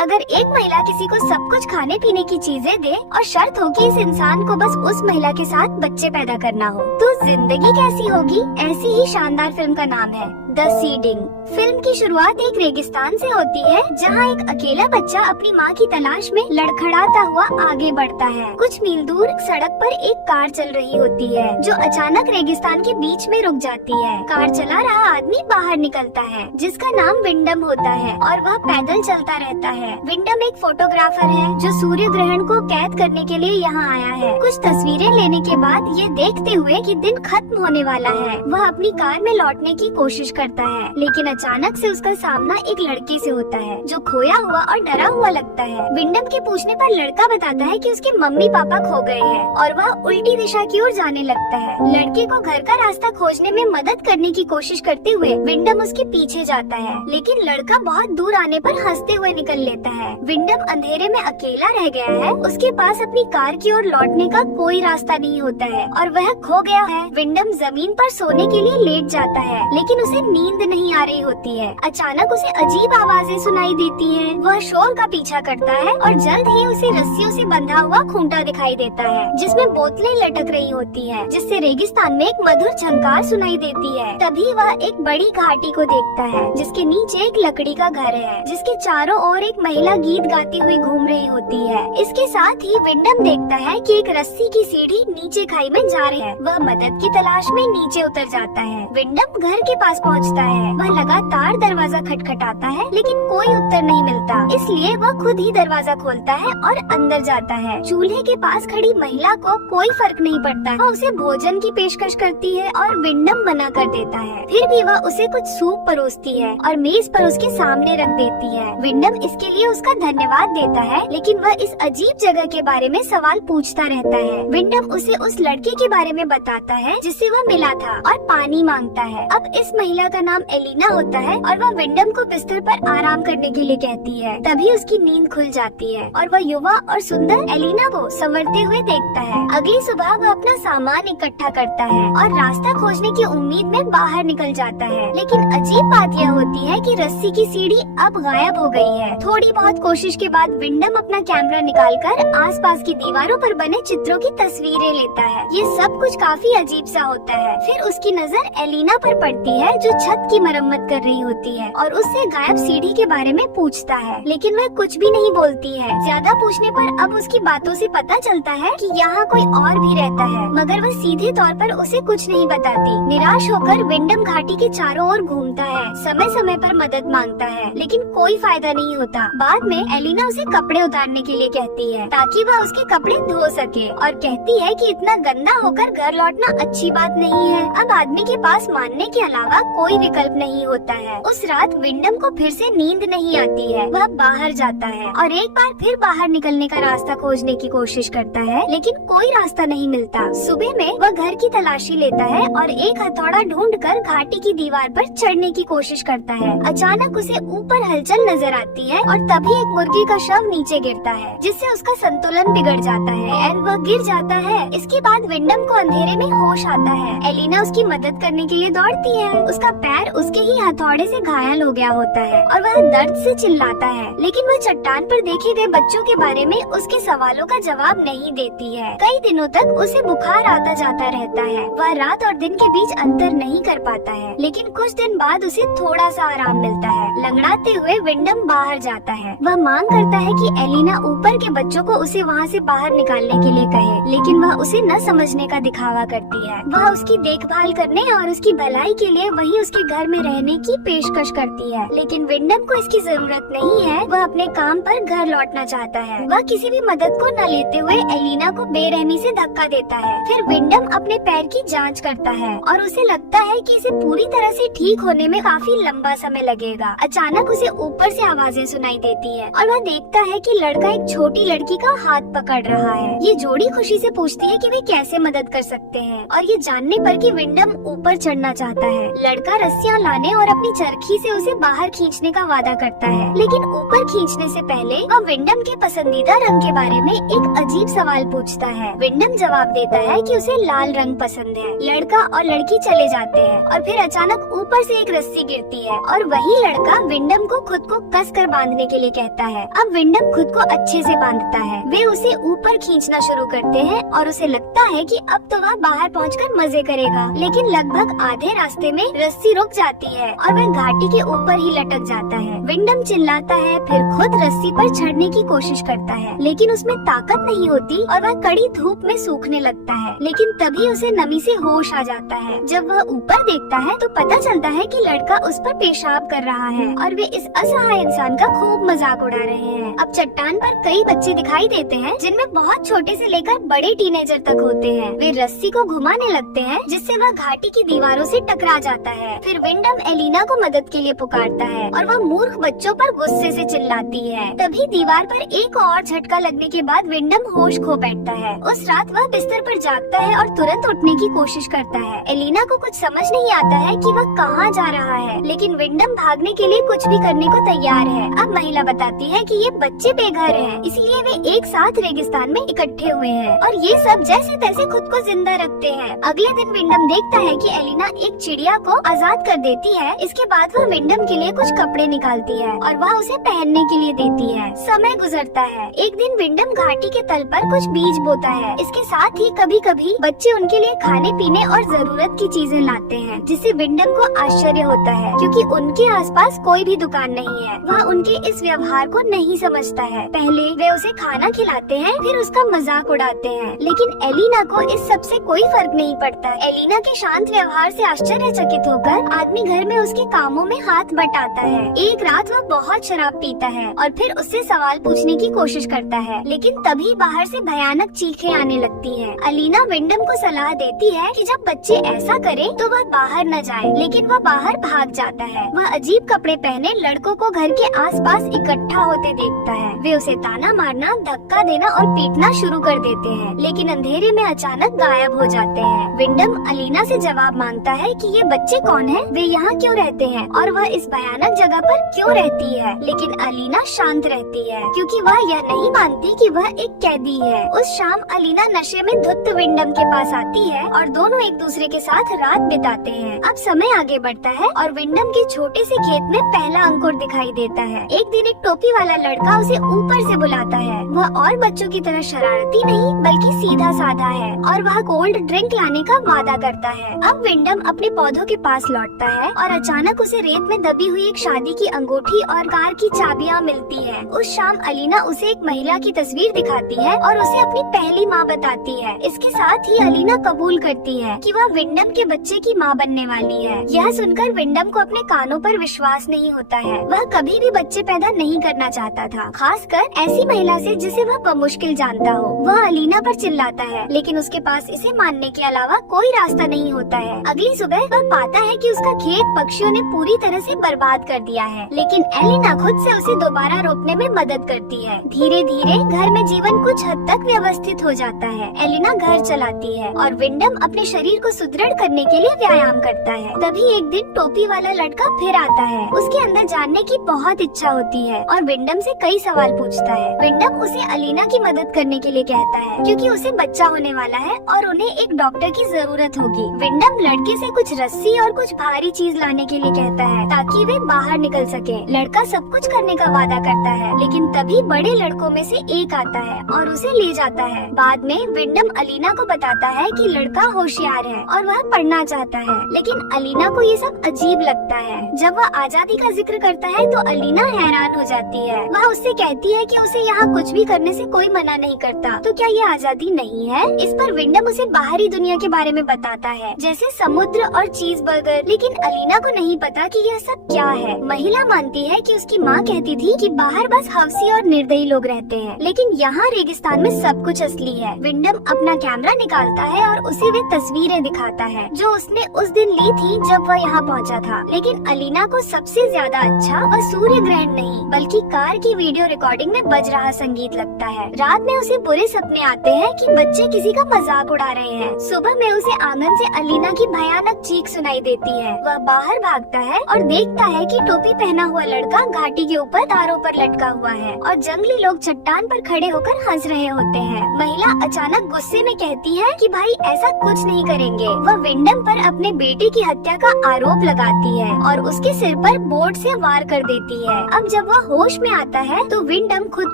अगर एक महिला किसी को सब कुछ खाने पीने की चीजें दे और शर्त हो कि इस इंसान को बस उस महिला के साथ बच्चे पैदा करना हो, तो जिंदगी कैसी होगी। ऐसी ही शानदार फिल्म का नाम है द सीडिंग। फिल्म की शुरुआत एक रेगिस्तान से होती है, जहां एक अकेला बच्चा अपनी मां की तलाश में लड़खड़ाता हुआ आगे बढ़ता है। कुछ मील दूर सड़क पर एक कार चल रही होती है, जो अचानक रेगिस्तान के बीच में रुक जाती है। कार चला रहा आदमी बाहर निकलता है, जिसका नाम विंडम होता है, और वह पैदल चलता रहता है। विंडम एक फोटोग्राफर है, जो सूर्य ग्रहण को कैद करने के लिए यहाँ आया है। कुछ तस्वीरें लेने के बाद ये देखते हुए कि दिन खत्म होने वाला है, वह अपनी कार में लौटने की कोशिश करता है। लेकिन अचानक से उसका सामना एक लड़के से होता है, जो खोया हुआ और डरा हुआ लगता है। विंडम के पूछने पर लड़का बताता है कि उसके मम्मी पापा खो गए हैं, और वह उल्टी दिशा की ओर जाने लगता है। लड़के को घर का रास्ता खोजने में मदद करने की कोशिश करते हुए विंडम उसके पीछे जाता है, लेकिन लड़का बहुत दूर आने पर हंसते हुए निकल लेता है। विंडम अंधेरे में अकेला रह गया है, उसके पास अपनी कार की ओर लौटने का कोई रास्ता नहीं होता है, और वह खो गया है। विंडम जमीन पर सोने के लिए लेट जाता है, लेकिन उसे नींद नहीं आ रही होती है। अचानक उसे अजीब आवाजें सुनाई देती हैं। वह शोर का पीछा करता है, और जल्द ही उसे रस्सियों से बंधा हुआ खूंटा दिखाई देता है, जिसमें बोतलें लटक रही होती हैं, जिससे रेगिस्तान में एक मधुर झंकार सुनाई देती है। तभी वह एक बड़ी घाटी को देखता है, जिसके नीचे एक लकड़ी का घर है, जिसके चारों ओर एक महिला गीत गाती हुई घूम रही होती है। इसके साथ ही विंडम देखता है कि एक रस्सी की सीढ़ी नीचे खाई में जा रही है। वह मदद की तलाश में नीचे उतर जाता है। विंडम घर के पास पहुंचता है। वह लगातार दरवाजा खटखटाता है, लेकिन कोई उत्तर नहीं मिलता। इसलिए वह खुद ही दरवाजा खोलता है और अंदर जाता है। चूल्हे के पास खड़ी महिला को कोई फर्क नहीं पड़ता। वह उसे भोजन की पेशकश करती है और विंडम मना कर देता है। फिर भी वह उसे कुछ सूप परोसती है और मेज पर उसके सामने रख देती है। विंडम इसके लिए उसका धन्यवाद देता है, लेकिन वह इस अजीब जगह के बारे में सवाल पूछता रहता है। विंडम उसे उस लड़के के बारे में बताता है जिससे वह मिला था, और पानी मांगता है। अब इस महिला का नाम एलिना होता है, और वह विंडम को बिस्तर पर आराम करने के लिए कहती है। तभी उसकी नींद खुल जाती है, और वह युवा और सुंदर एलिना को संवरते हुए देखता है। अगली सुबह वह अपना सामान इकट्ठा करता है और रास्ता खोजने की उम्मीद में बाहर निकल जाता है। लेकिन अजीब बात यह होती है कि रस्सी की सीढ़ी अब गायब हो गई है। थोड़ी बहुत कोशिश के बाद विंडम अपना कैमरा निकालकर आसपास की दीवारों पर बने चित्रों की तस्वीरें लेता है। ये सब कुछ काफी अजीब सा होता है। फिर उसकी नजर एलिना पर पड़ती है, जो छत की मरम्मत कर रही होती है, और उससे गायब सीढ़ी के बारे में पूछता है, लेकिन वह कुछ भी नहीं बोलती है। ज्यादा पूछने पर अब उसकी बातों से पता चलता है कि यहाँ कोई और भी रहता है, मगर वह सीधे तौर पर उसे कुछ नहीं बताती। निराश होकर विंडम घाटी के चारों ओर घूमता है, समय समय पर मदद मांगता है, लेकिन कोई फायदा नहीं होता। बाद में एलिना उसे कपड़े उतारने के लिए कहती है, ताकि वह उसके कपड़े धो सके, और कहती है कि इतना गंदा होकर घर लौटना अच्छी बात नहीं है। अब आदमी के पास मानने के अलावा कोई विकल्प नहीं होता है। उस रात विंडम को फिर से नींद नहीं आती है। वह बाहर जाता है और एक बार फिर बाहर निकलने का रास्ता खोजने की कोशिश करता है, लेकिन कोई रास्ता नहीं मिलता। सुबह में वह घर की तलाशी लेता है और एक हथौड़ा ढूंढकर घाटी की दीवार पर चढ़ने की कोशिश करता है। अचानक उसे ऊपर हलचल नजर आती है, और तभी एक मुर्गी का शव नीचे गिरता है, जिससे उसका संतुलन बिगड़ जाता है और वह गिर जाता है। इसके बाद विंडम को अंधेरे में होश आता है। एलिना उसकी मदद करने के लिए दौड़ती है। उसका पैर उसके ही हथौड़े से घायल हो गया होता है, और वह दर्द से चिल्लाता है, लेकिन वह चट्टान पर देखे गए बच्चों के बारे में उसके सवालों का जवाब नहीं देती है। कई दिनों तक उसे बुखार आता जाता रहता है। वह रात और दिन के बीच अंतर नहीं कर पाता है, लेकिन कुछ दिन बाद उसे थोड़ा सा आराम मिलता है। लंगड़ाते हुए विंडम बाहर जाता है। वह मांग करता है कि एलिना ऊपर के बच्चों को उसे वहाँ से बाहर निकालने के लिए कहे, लेकिन वह उसे न समझने का दिखावा करती है। वह उसकी देखभाल करने और उसकी भलाई के लिए वही उसके घर में रहने की पेशकश करती है, लेकिन विंडम को इसकी जरूरत नहीं है। वह अपने काम पर घर लौटना चाहता है। वह किसी भी मदद को न लेते हुए एलिना को बेरहमी से धक्का देता है। फिर विंडम अपने पैर की जांच करता है, और उसे लगता है कि इसे पूरी तरह से ठीक होने में काफी लंबा समय लगेगा। अचानक उसे ऊपर से आवाजें सुनाई देती है, और वह देखता है कि लड़का एक छोटी लड़की का हाथ पकड़ रहा है। ये जोड़ी खुशी से पूछती है कि वे कैसे मदद कर सकते हैं, और ये जानने पर कि विंडम ऊपर चढ़ना चाहता है। लड़का रस्सियाँ लाने और अपनी चरखी से उसे बाहर खींचने का वादा करता है, लेकिन ऊपर खींचने से पहले वह विंडम के पसंदीदा रंग के बारे में एक अजीब सवाल पूछता है। विंडम जवाब देता है कि उसे लाल रंग पसंद है। लड़का और लड़की चले जाते हैं, और फिर अचानक ऊपर से एक रस्सी गिरती है, और वही लड़का लड़का विंडम को खुद को कस कर बांधने के लिए कहता है। अब विंडम खुद को अच्छे से बांधता है। वे उसे ऊपर खींचना शुरू करते हैं और उसे लगता है कि अब तो वह बाहर पहुंचकर मजे करेगा, लेकिन लगभग आधे रास्ते में रस्सी रुक जाती है और वह घाटी के ऊपर ही लटक जाता है। विंडम चिल्लाता है, फिर खुद रस्सी पर चढ़ने की कोशिश करता है, लेकिन उसमें ताकत नहीं होती और वह कड़ी धूप में सूखने लगता है। लेकिन तभी उसे नमी से होश आ जाता है। जब वह ऊपर देखता है तो पता चलता है कि लड़का उस पर पेशाब कर रहा है और वे इस असहाय इंसान का खूब मजाक उड़ा रहे हैं। अब चट्टान पर कई बच्चे दिखाई देते हैं, जिनमें बहुत छोटे से लेकर बड़े टीनेजर तक होते हैं। वे रस्सी को घुमाने लगते हैं, जिससे वह घाटी की दीवारों से टकरा जाता है। फिर विंडम एलिना को मदद के लिए पुकारता है और वह मूर्ख बच्चों पर गुस्से से चिल्लाती है। तभी दीवार पर एक और झटका लगने के बाद विंडम होश खो बैठता है। उस रात वह बिस्तर पर जागता है और तुरंत उठने की कोशिश करता है। एलिना को कुछ समझ नहीं आता है कि वह कहाँ जा रहा है, लेकिन विंडम भागने के लिए कुछ भी करने को तैयार है। अब महिला बताती है कि ये बच्चे बेघर हैं, इसलिए वे एक साथ रेगिस्तान में इकट्ठे हुए हैं और ये सब जैसे तैसे खुद को जिंदा रखते हैं। अगले दिन विंडम देखता है कि एलिना एक चिड़िया को आजाद कर देती है। इसके बाद वह विंडम के लिए कुछ कपड़े निकालती है और वह उसे पहनने के लिए देती है। समय गुजरता है। एक दिन विंडम घाटी के तल पर कुछ बीज बोता है। इसके साथ ही कभी कभी बच्चे उनके लिए खाने पीने और जरूरत की चीजें लाते हैं, जिससे विंडम को आश्चर्य होता है क्योंकि उनके आसपास कोई भी दुकान नहीं है। वह उनके इस व्यवहार को नहीं समझता है। पहले वे उसे खाना खिलाते हैं, फिर उसका मजाक उड़ाते हैं, लेकिन एलिना को इस सब से कोई फर्क नहीं पड़ता। एलिना के शांत व्यवहार से आश्चर्यचकित होकर आदमी घर में उसके कामों में हाथ बटाता है। एक रात वह बहुत शराब पीता है और फिर उससे सवाल पूछने की कोशिश करता है, लेकिन तभी बाहर से भयानक चीखें आने लगती हैं। एलिना विंडम को सलाह देती है कि जब बच्चे ऐसा करें तो वह बाहर न जाए, लेकिन वह बाहर भाग जाता है। वह अजीब कपड़े पहने लड़कों को घर के आसपास इकट्ठा होते देखता है। वे उसे ताना मारना, धक्का देना और पीटना शुरू कर देते हैं, लेकिन अंधेरे में अचानक गायब हो जाते हैं। विंडम एलिना से जवाब मांगता है कि ये बच्चे कौन हैं, वे यहाँ क्यों रहते हैं और वह इस भयानक जगह पर क्यों रहती है। लेकिन एलिना शांत रहती है क्योंकि वह यह नहीं मानती कि वह एक कैदी है। उस शाम एलिना नशे में धुत विंडम के पास आती है और दोनों एक दूसरे के साथ रात बिताते हैं। अब समय आगे बढ़ता है और विंडम के छोटे से खेत में पहला अंकुर दिखाई देता है। एक दिन एक टोपी वाला लड़का उसे ऊपर से बुलाता है। वह और बच्चों की तरह शरारती नहीं बल्कि सीधा साधा है और वह कोल्ड ड्रिंक लाने का वादा करता है। अब विंडम अपने पौधों के पास लौटता है और अचानक उसे रेत में दबी हुई एक शादी की अंगूठी और कार की चाबियां मिलती है। उस शाम एलिना उसे एक महिला की तस्वीर दिखाती है और उसे अपनी पहली माँ बताती है। इसके साथ ही एलिना कबूल करती है कि वह विंडम के बच्चे की माँ बनने वाली है। यह सुनकर विंडम को अपने कानों पर विश्वास नहीं होता है। वह कभी भी बच्चे पैदा नहीं करना चाहता था, खासकर ऐसी महिला से जिसे वह बमुश्किल जानता हो। वह एलिना पर चिल्लाता है, लेकिन उसके पास इसे मानने के अलावा कोई रास्ता नहीं होता है। अगली सुबह वह पाता है कि उसका खेत पक्षियों ने पूरी तरह से बर्बाद कर दिया है, लेकिन एलिना खुद से उसे दोबारा रोपने में मदद करती है। धीरे धीरे घर में जीवन कुछ हद तक व्यवस्थित हो जाता है। एलिना घर चलाती है और विंडम अपने शरीर को सुदृढ़ करने के लिए व्यायाम करता है। तभी एक दिन टोपी वाला लड़का फिर आता है। उसके अंदर जानने की बहुत इच्छा होती है और विंडम से कई सवाल पूछता है। विंडम उसे एलिना की मदद करने के लिए कहता है क्योंकि उसे बच्चा होने वाला है और उन्हें एक डॉक्टर की जरूरत होगी। विंडम लड़के से कुछ रस्सी और कुछ भारी चीज लाने के लिए कहता है ताकि वे बाहर निकल सके। लड़का सब कुछ करने का वादा करता है, लेकिन तभी बड़े लड़कों में से एक आता है और उसे ले जाता है। बाद में विंडम एलिना को बताता है कि लड़का होशियार है और वह पढ़ना चाहता है, लेकिन एलिना को ये सब अजीब लगता है। जब वह आजादी का जिक्र करता है तो एलिना हैरान हो जाती है। वह उससे कहती है कि उसे यहाँ कुछ भी करने से कोई मना नहीं करता, तो क्या ये आजादी नहीं है? इस पर विंडम उसे बाहरी दुनिया के बारे में बताता है, जैसे समुद्र और चीज बर्गर, लेकिन एलिना को नहीं पता कि यह सब क्या है। महिला मानती है कि उसकी माँ कहती थी कि बाहर बस हवसी और निर्दयी लोग रहते हैं, लेकिन यहाँ रेगिस्तान में सब कुछ असली है। विंडम अपना कैमरा निकालता है और उसे वे तस्वीरें दिखाता है जो उसने उस दिन ली थी जब वह यहाँ पहुँचा था। लेकिन एलिना को सबसे ज्यादा अच्छा वह सूर्य ग्रहण नहीं बल्कि कार की वीडियो रिकॉर्डिंग में बज रहा संगीत लगता है। रात में उसे बुरे सपने आते हैं कि बच्चे किसी का मजाक उड़ा रहे हैं। सुबह में उसे आंगन से एलिना की भयानक चीख सुनाई देती है। वह बाहर भागता है और देखता है कि टोपी पहना हुआ लड़का घाटी के ऊपर तारों पर लटका हुआ है और जंगली लोग चट्टान पर खड़े होकर हंस रहे होते हैं। महिला अचानक गुस्से में कहती है कि भाई ऐसा कुछ नहीं करेंगे। वह विंडम पर अपने बेटे की हत्या का आरोप लगाती है और उसके सिर पर बोर्ड से वार कर देती है। अब जब वह होश में आता है तो विंडम खुद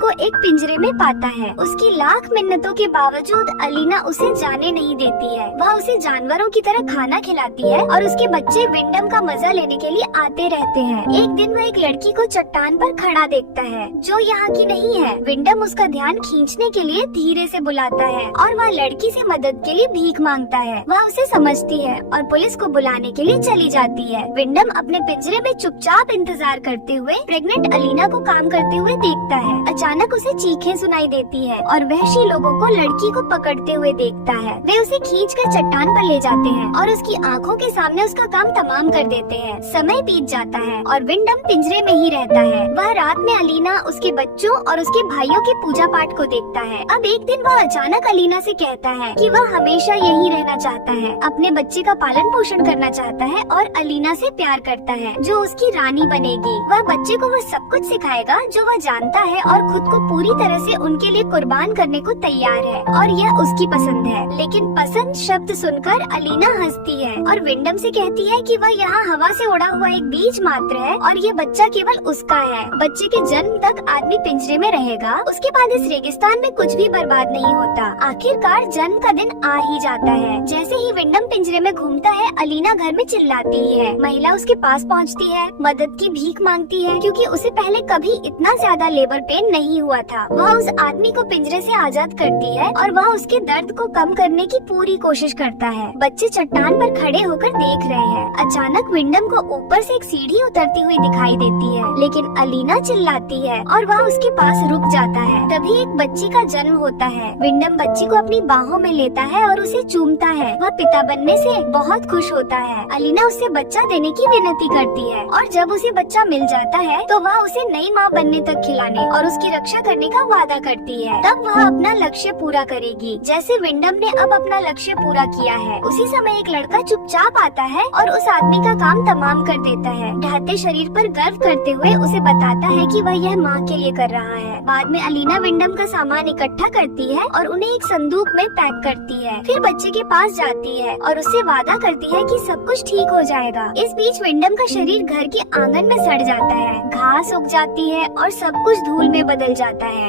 को एक पिंजरे में पाता है। उसकी लाख मिन्नतों के बावजूद अलीना उसे जाने नहीं देती है। वह उसे जानवरों की तरह खाना खिलाती है और उसके बच्चे विंडम का मजा लेने के लिए आते रहते हैं। एक दिन वह एक लड़की को चट्टान पर खड़ा देखता है जो यहाँ की नहीं है। विंडम उसका ध्यान खींचने के लिए धीरे से बुलाता है और वह लड़की से मदद के लिए भीख मांगता है। वह उसे समझती है और पुलिस को बुलाने के लिए चली जाती है। विंडम अपने पिंजरे में चुपचाप इंतजार करते हुए प्रेग्नेंट अलीना को काम करते हुए देखता है। अचानक उसे चीखें सुनाई देती है और वहशी लोगों को लड़की को पकड़ते हुए देखता है। वे उसे खींचकर चट्टान पर ले जाते हैं और उसकी आंखों के सामने उसका काम तमाम कर देते हैं। समय बीत जाता है और विंडम पिंजरे में ही रहता है। वह रात में अलीना, उसके बच्चों और उसके भाइयों के पूजा पाठ को देखता है। अब एक दिन वह अचानक अलीना से कहता है कि वह हमेशा यही रहना चाहता है, अपने बच्चे का पालन पोषण करना चाहता है और अलीना से प्यार करता है जो उसकी रानी बनेगी। वह बच्चे को वह सब कुछ सिखाएगा जो वह जानता है और खुद को पूरी तरह से उनके लिए कुर्बान करने को तैयार है और यह उसकी पसंद है। लेकिन पसंद शब्द सुनकर अलीना हंसती है और विंडम से कहती है कि वह यहाँ हवा से उड़ा हुआ एक बीज मात्र है और ये बच्चा केवल उसका है। बच्चे के जन्म तक आदमी पिंजरे में रहेगा, उसके बाद इस रेगिस्तान में कुछ भी बर्बाद नहीं होता। आखिरकार जन्म का दिन आ ही जाता है। जैसे ही विंडम पिंजरे में घूमता है अलीना घर में चिल्लाती ही है। महिला उसके पास पहुंचती है, मदद की भीख मांगती है क्योंकि उसे पहले कभी इतना ज्यादा लेबर पेन नहीं हुआ था। वह उस आदमी को पिंजरे से आजाद करती है और वह उसके दर्द को कम करने की पूरी कोशिश करता है। बच्चे चट्टान पर खड़े होकर देख रहे हैं। अचानक विंडम को ऊपर से एक सीढ़ी उतरती हुई दिखाई देती है, लेकिन अलीना चिल्लाती है और वह उसके पास रुक जाता है। तभी एक बच्ची का जन्म होता है। विंडम बच्ची को अपनी बाहों में लेता है और उसे चूमता है। वह पिता बनने से बहुत खुश होता है। अलीना उससे बच्चा देने की विनती करती है और जब उसे बच्चा मिल जाता है तो वह उसे नई माँ बनने तक खिलाने और उसकी रक्षा करने का वादा करती है। तब वह अपना लक्ष्य पूरा करेगी। जैसे विंडम ने अब अपना लक्ष्य पूरा किया है, उसी समय एक लड़का चुपचाप आता है और उस आदमी का काम तमाम कर देता है। ढहते शरीर पर गर्व करते हुए उसे बताता है कि वह यह माँ के लिए कर रहा है। बाद में अलीना विंडम का सामान इकट्ठा करती है और उन्हें एक संदूक में पैक करती है। फिर बच्चे के पास जाती है और उससे वादा करती है कि सब कुछ ठीक हो जाएगा। इस बीच विंडम का शरीर घर के आंगन में सड़ जाता है, घास उग जाती है और सब कुछ धूल में बदल जाता है।